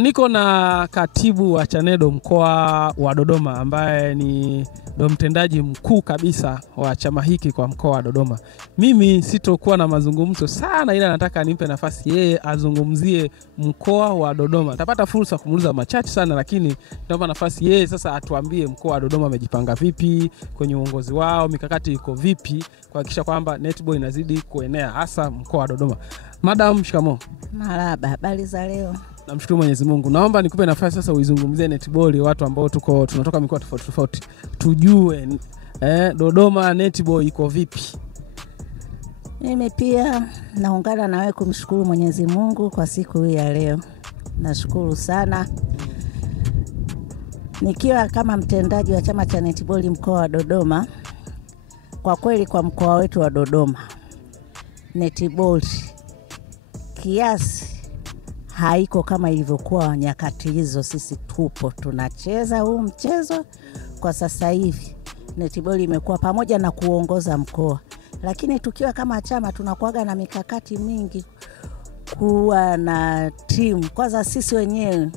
Niko na katibu wa Chanedo mkoa wa Dodoma ambaye ndo mtendaji mkuu kabisa wa chama hiki kwa mkoa wa Dodoma. Mimi sitokuwa na mazungumzo sana, ila nataka nimpe nafasi yeye azungumzie mkoa wa Dodoma. Tapata fursa kumuuliza machache sana, lakini naomba nafasi yeye sasa atuambie mkoa wa Dodoma amejipanga vipi kwenye uongozi wao, mikakati iko vipi kuhakikisha kwamba netball inazidi kuenea hasa mkoa wa Dodoma. Madam, shikamoo. Marhaba, habari za leo? Namshukuru Mwenyezi Mungu. Naomba nikupe nafasi sasa uizungumzie netball, watu ambao tunatoka mikoa tofauti tofauti. Tujue Dodoma netball iko vipi? Mimi pia naungana na wewe kumshukuru Mwenyezi Mungu kwa siku hii ya leo. Nashukuru sana. Nikiwa kama mtendaji wa chama cha netball mkoa wa Dodoma, kwa kweli kwa mkoa wetu wa Dodoma, netball kiasi haiko kama ilivyokuwa nyakati hizo. Sisi tupo tunacheza huu mchezo kwa sasa hivi. Netball imekuwa pamoja na kuongoza mkoa, lakini tukiwa kama chama tunakuaga na mikakati mingi kuwa na timu. Kwanza sisi wenyewe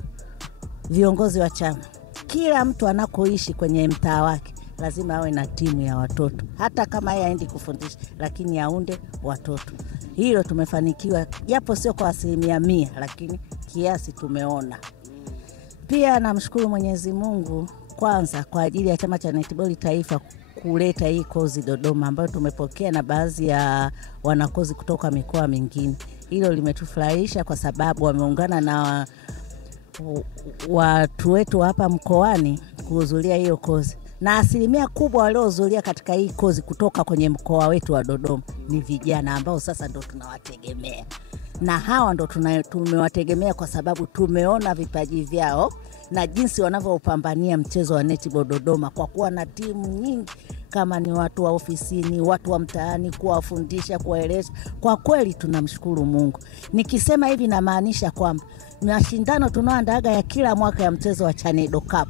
viongozi wa chama, kila mtu anakoishi kwenye mtaa wake lazima awe na timu ya watoto, hata kama yeye haendi kufundisha, lakini aunde watoto. Hilo tumefanikiwa, japo sio kwa 100%, lakini kiasi tumeona. Pia namshukuru Mwenyezi Mungu kwanza kwa ajili ya chama cha netball taifa kuleta hii kozi Dodoma, ambayo tumepokea na baadhi ya wanakozi kutoka mikoa mingine. Hilo limetufurahisha kwa sababu wameungana na watu wetu hapa mkoani kuhudhuria hiyo kozi. Na asilimia kubwa waliohudhuria katika hii kozi kutoka kwenye mkoa wetu wa Dodoma ni vijana ambao sasa ndo tunawategemea. Na hawa ndo tumewategemea kwa sababu tumeona vipaji vyao na jinsi wanavyopambania mchezo wa netball Dodoma, kwa kuwa na timu nyingi, kama ni watu wa ofisini, watu wa mtaani, kuwafundisha, kuwaeleza. Kwa kweli tunamshukuru Mungu. Nikisema hivi na maanisha kwamba mashindano tunaoandaa ya kila mwaka ya mchezo wa Chanedo Cup,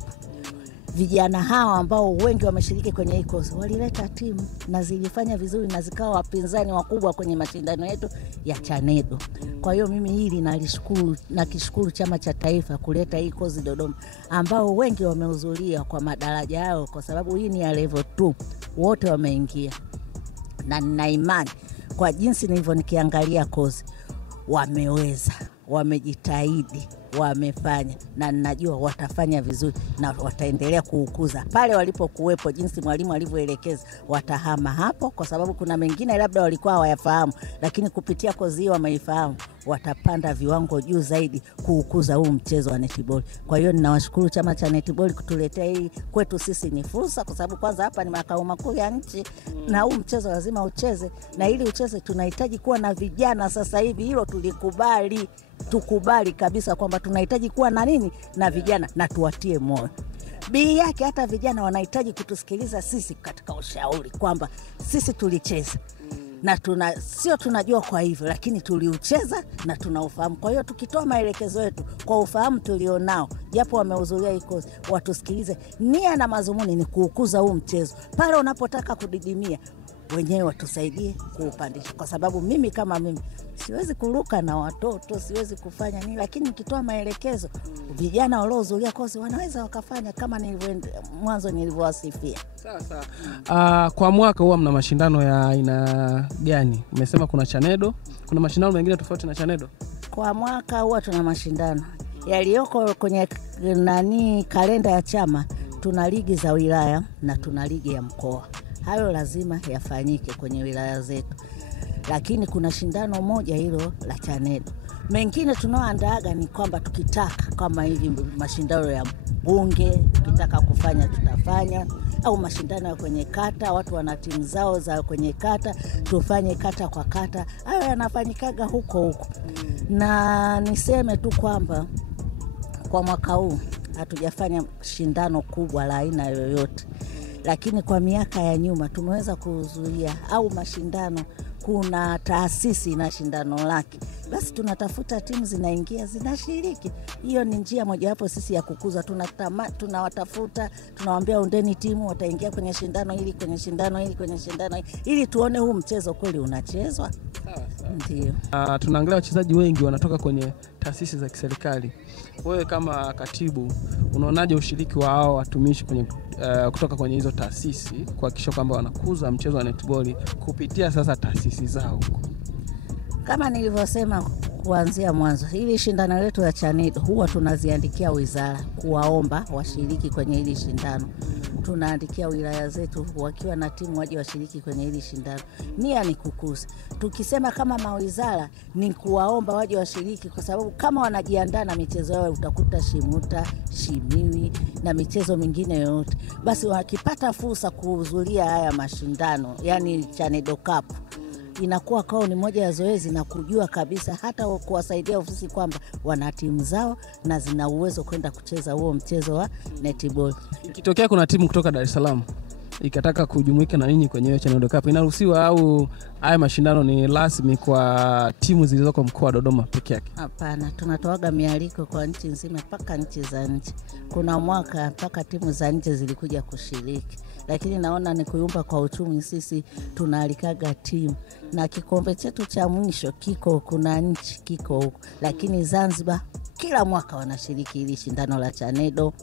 vijana hawa ambao wengi wameshiriki kwenye hii kozi walileta timu na zilifanya vizuri na zikawa wapinzani wakubwa kwenye mashindano yetu ya Chanedo. Kwa hiyo mimi hili nakishukuru chama cha taifa kuleta hii kozi Dodoma, ambao wengi wamehudhuria kwa madaraja yao, kwa sababu hii ni ya level 2, wote wameingia. Na nina imani kwa jinsi nilivyo nikiangalia kozi, wameweza, wamejitahidi, wamefanya, na ninajua watafanya vizuri na wataendelea kuukuza pale walipokuwepo. Jinsi mwalimu alivyoelekeza, watahama hapo, kwa sababu kuna mengine labda walikuwa hawayafahamu, lakini kupitia kozi hiyo wameifahamu, watapanda viwango juu zaidi kuukuza huu mchezo wa netball. Kwa hiyo ninawashukuru chama cha netball kutuletea hii. Kwetu sisi ni fursa, kwa sababu kwanza hapa ni makao makuu ya nchi, na huu mchezo lazima ucheze, na ili ucheze tunahitaji kuwa na vijana. Sasa hivi hilo tukubali kabisa kwamba tunahitaji kuwa na nini, na vijana, na tuwatie moyo. Bii yake hata vijana wanahitaji kutusikiliza sisi katika ushauri kwamba sisi tulicheza na sio tunajua kwa hivyo, lakini tuliucheza na tunaufahamu. Kwa hiyo tukitoa maelekezo yetu kwa ufahamu tulionao, japo wamehudhuria hii kozi, watusikilize. Nia na mazumuni ni kuukuza huu mchezo. Pale unapotaka kudidimia, wenyewe watusaidie kuupandisha, kwa sababu mimi kama mimi siwezi kuruka na watoto, siwezi kufanya nini, lakini nikitoa maelekezo, vijana waliohudhuria kozi wanaweza wakafanya kama mwanzo nilivyowasifia. Sasa kwa mwaka huwa mna mashindano ya aina gani? Umesema kuna Chanedo, kuna mashindano mengine tofauti na Chanedo? Kwa mwaka huwa tuna mashindano yaliyoko kwenye kalenda ya chama. Tuna ligi za wilaya na tuna ligi ya mkoa. Hayo lazima yafanyike kwenye wilaya zetu. Lakini kuna shindano moja hilo la Chanedo. Mengine tunaoandaa ni kwamba tukitaka kama hivi mashindano ya bunge, tukitaka kufanya tutafanya, au mashindano ya kwenye kata, watu wana timu zao za kwenye kata, tufanye kata kwa kata. Hayo yanafanyikaga huko. Na niseme tu kwamba kwa mwaka huu hatujafanya shindano kubwa la aina yoyote, lakini kwa miaka ya nyuma tumeweza kuhudhuria au mashindano. Kuna taasisi na shindano lake basi tunatafuta timu zinaingia zinashiriki. Hiyo ni njia mojawapo sisi ya kukuza. Tunawatafuta, tunawaambia undeni timu, wataingia kwenye shindano hili, kwenye shindano hili, kwenye shindano hili, ili tuone huu mchezo kweli unachezwa. Ndio. Tunaangalia wachezaji wengi wanatoka kwenye taasisi za kiserikali. Wewe kama katibu, unaonaje ushiriki wa hao watumishi kwenye kutoka kwenye hizo taasisi kuhakikisha kwamba wanakuza mchezo wa netball kupitia sasa taasisi zao? Kama nilivyosema kuanzia mwanzo, hili shindano letu la CHANEDO huwa tunaziandikia wizara kuwaomba washiriki kwenye hili shindano. Tunaandikia wilaya zetu wakiwa na timu waje washiriki kwenye hili shindano. Nia ni kukuza. Tukisema kama mawizara ni kuwaomba waje washiriki, kwa sababu kama wanajiandaa na michezo yao, utakuta Shimuta, Shimiwi na michezo mingine yote, basi wakipata fursa kuhudhuria haya mashindano, yani CHANEDO Cup, inakuwa kwao ni moja ya zoezi na kujua kabisa hata kuwasaidia ofisi kwamba wana timu zao na zina uwezo kwenda kucheza huo mchezo wa netball. Ikitokea kuna timu kutoka Dar es Salaam ikataka kujumuika na ninyi kwenye CHANEDO Cup, inaruhusiwa au haya mashindano ni rasmi kwa timu zilizoko mkoa wa Dodoma peke yake? Hapana, tunatoaga mialiko kwa nchi nzima mpaka nchi za nje. Kuna mwaka mpaka timu za nje zilikuja kushiriki. Lakini naona ni kuyumba kwa uchumi, sisi tunaalikaga timu. Na kikombe chetu cha mwisho kuna nchi kiko huko. Lakini Zanzibar kila mwaka wanashiriki hili shindano la CHANEDO.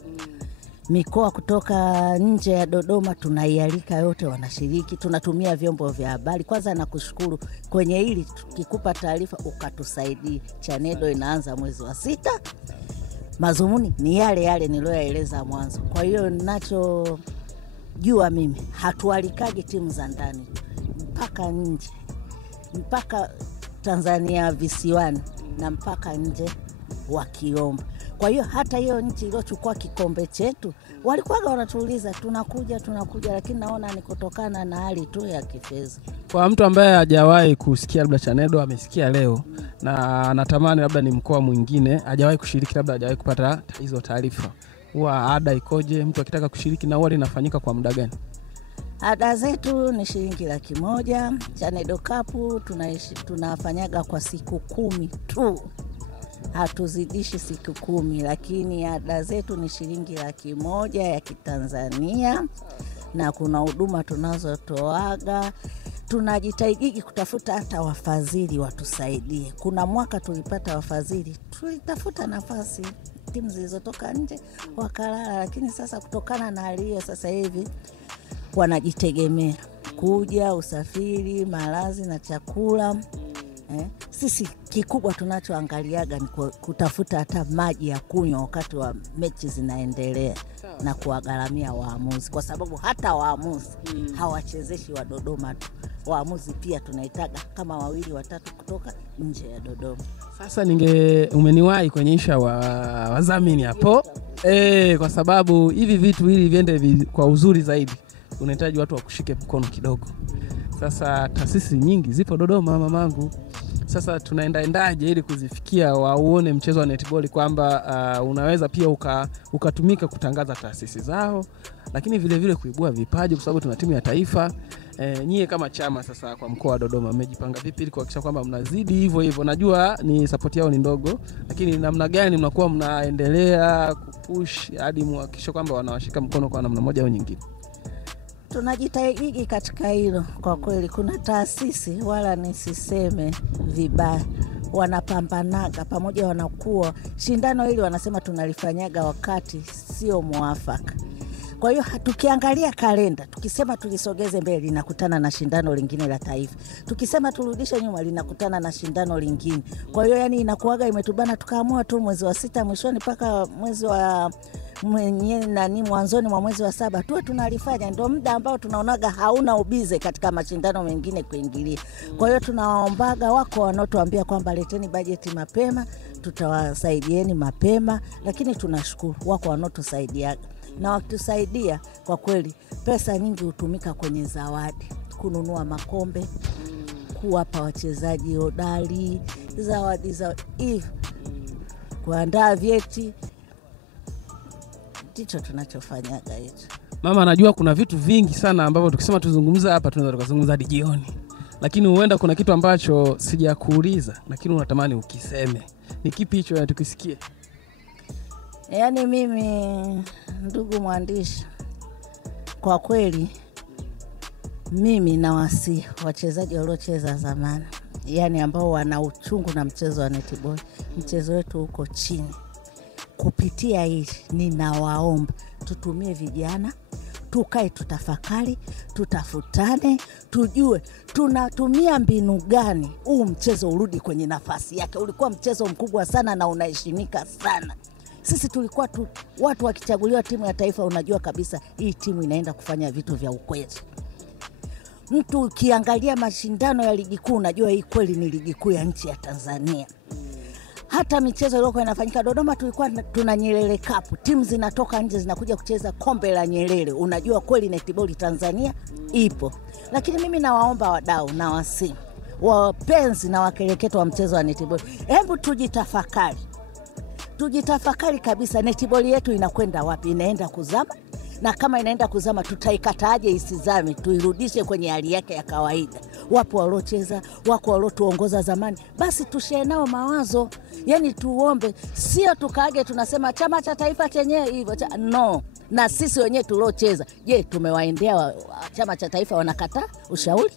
Mikoa kutoka nje ya Dodoma tunaialika yote wanashiriki. Tunatumia vyombo vya habari. Kwanza nakushukuru kwenye hili, tukikupa taarifa ukatusaidia. CHANEDO inaanza mwezi wa 6. Mazumuni ni yale yale niliyoeleza mwanzo. Kwa hiyo ninachojua mimi, hatualikagi timu za ndani, mpaka nje, mpaka Tanzania visiwani na mpaka nje wakiomba. Kwa hiyo hata hiyo nchi iliyochukua kikombe chetu walikuwa wanatuuliza tunakuja, lakini naona ni kutokana na hali tu ya kifedha. Kwa mtu ambaye hajawahi kusikia labda CHANEDO amesikia leo na anatamani labda ni mkoa mwingine, hajawahi kushiriki, labda hajawahi kupata hizo taarifa, huwa ada ikoje mtu akitaka kushiriki na huwa linafanyika kwa muda gani? Ada zetu ni shilingi 100,000. CHANEDO Cup tunafanyaga kwa siku 10 tu. Hatuzidishi siku 10, lakini ada zetu ni shilingi 100,000 ya Kitanzania. Na kuna huduma tunazotoaga. Tunajitahidi kutafuta hata wafadhili watusaidie. Kuna mwaka tulipata wafadhili, tulitafuta nafasi, timu zilizotoka nje wakalala, lakini sasa kutokana na hali hiyo sasa hivi wanajitegemea kuja, usafiri, malazi na chakula. Sisi kikubwa tunachoangaliaga ni kutafuta hata maji ya kunywa wakati wa mechi zinaendelea na kuwagharamia waamuzi, kwa sababu hata waamuzi hawachezeshi wa Dodoma tu. Waamuzi pia tunaitaga kama 2 3 kutoka nje ya Dodoma. Sasa umeniwahi kuonyesha wazamini hapo kwa sababu hivi vitu hili viende kwa uzuri zaidi unahitaji watu wakushike mkono kidogo. Sasa taasisi nyingi zipo Dodoma mamangu. Sasa tunaendaje ili kuzifikia waone mchezo wa netball kwamba unaweza pia ukatumika kutangaza taasisi zao, lakini vile vile kuibua vipaji, kwa sababu tuna timu ya taifa. Nyie kama chama sasa kwa mkoa wa Dodoma mmejipanga vipi ili kuhakikisha kwamba mnazidi hivyo? Najua ni support yao ni ndogo, lakini namna gani mnakuwa mnaendelea kupush hadi muhakikisha kwamba wanawashika mkono kwa namna moja au nyingine? Tunajitahidi katika hilo. Kwa kweli kuna taasisi, wala nisiseme vibaya, wanapambanaga pamoja, wanakuwa shindano hili wanasema tunalifanyaga wakati sio muafaka. Kwa hiyo tukiangalia kalenda, tukisema tulisogeze mbele linakutana na shindano lingine la taifa. Tukisema turudishe nyuma linakutana na shindano lingine. Kwa hiyo yani inakuaga imetubana, tukaamua tu mwezi wa 6 mwishoni mpaka mwezi wa mwanzoni mwa mwezi wa 7 tuwe tunalifanya. Ndio muda ambao tunaonaga hauna ubize katika mashindano mengine kuingilia. Kwa hiyo tunaombaga, wako wanotuambia kwamba leteni bajeti mapema, tutawasaidieni mapema, lakini tunashukuru wako wanotusaidiaga. Na wakitusaidia kwa kweli pesa nyingi hutumika kwenye zawadi, kununua makombe, kuwapa wachezaji hodari, zawadi za kuandaa vyeti. Ndicho tunachofanyaga hicho. Mama, najua kuna vitu vingi sana ambavyo tukisema tuzungumza hapa tunaweza tukazungumza hadi jioni. lakini huenda kuna kitu ambacho sijakuuliza lakini unatamani ukiseme. Ni kipi hicho na tukisikie? Yaani mimi, ndugu mwandishi, kwa kweli mimi nawasihi wachezaji waliocheza zamani, yani ambao wana uchungu na mchezo wa netball, mchezo wetu uko chini. Kupitia hili ninawaomba tutumie vijana, tukae tutafakari, tutafutane, tujue tunatumia mbinu gani huu mchezo urudi kwenye nafasi yake. Ulikuwa mchezo mkubwa sana na unaheshimika sana. Sisi tulikuwa watu wakichaguliwa timu ya taifa, unajua kabisa hii timu inaenda kufanya vitu vya ukweli. Mtu ukiangalia mashindano ya ligi kuu unajua hii kweli ni ligi kuu ya nchi ya Tanzania. Hata michezo iliyokuwa inafanyika Dodoma, tulikuwa tuna Nyerere Cup, timu zinatoka nje zinakuja kucheza kombe la Nyerere. Unajua kweli netball Tanzania ipo. Lakini mimi nawaomba wadau na wasi wapenzi na wakereketo wa mchezo wa netball, hebu tujitafakari. Tujitafakari kabisa, netball yetu inakwenda wapi? Inaenda kuzama? Na kama inaenda kuzama tutaikataaje isizame, tuirudishe kwenye hali yake ya kawaida? Wapo waliocheza, wako waliotuongoza zamani, basi tushare nao mawazo. Yani tuombe, sio tukaage tunasema chama cha taifa chenyewe hivyo. No, na sisi wenyewe tuliocheza, je, tumewaendea chama cha taifa wanakataa ushauri?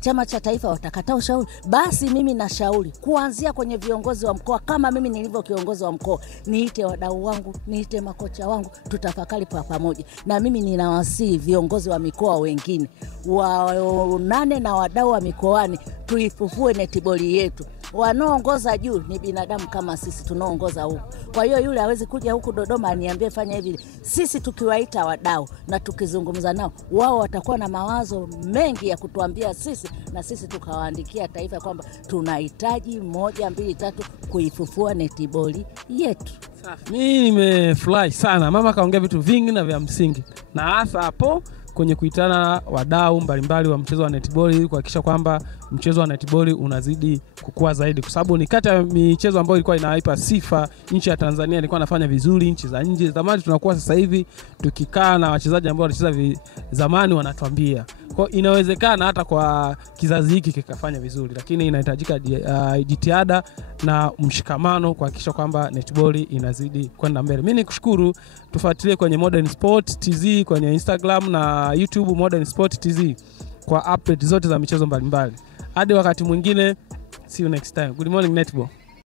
Chama cha taifa watakataa ushauri? Basi mimi na shauri kuanzia kwenye viongozi wa mkoa, kama mimi nilivyo kiongozi wa mkoa, niite wadau wangu, niite makocha wangu, tutafakari pamoja. Na mimi ninawasihi viongozi wa mikoa wengine waonane na wadau wa mikoani, tuifufue netball yetu. Wanaoongoza juu ni binadamu kama sisi tunaoongoza huku. Kwa hiyo yule hawezi kuja huku Dodoma aniambie fanya hivi. Sisi tukiwaita wadau na tukizungumza nao, wao watakuwa na mawazo mengi ya kutuambia sisi, na sisi tukawaandikia taifa kwamba tunahitaji 1, 2, 3 kuifufua netball yetu. Mimi nimefurahi sana. Mama kaongea vitu vingi na vya msingi. Na hasa hapo kwenye kuitana wadau mbalimbali wa mchezo wa netball ili kuhakikisha kwamba mchezo wa netball unazidi kukua zaidi, kwa sababu ni kati ya michezo ambayo ilikuwa inaipa sifa nchi ya Tanzania. Ilikuwa inafanya vizuri nchi za nje. Zamani tunakuwa sasa hivi tukikaa na wachezaji ambao walicheza zamani wanatuambia. Kwa inawezekana hata kwa kizazi hiki kikafanya vizuri, lakini inahitajika jitihada na mshikamano kuhakikisha kwamba netball inazidi kwenda mbele. Mimi nikushukuru, tufuatilie kwenye Modern Sport TZ kwenye Instagram na YouTube Modern Sport TZ kwa update zote za michezo mbalimbali. Hadi wakati mwingine, see you next time. Good morning netball.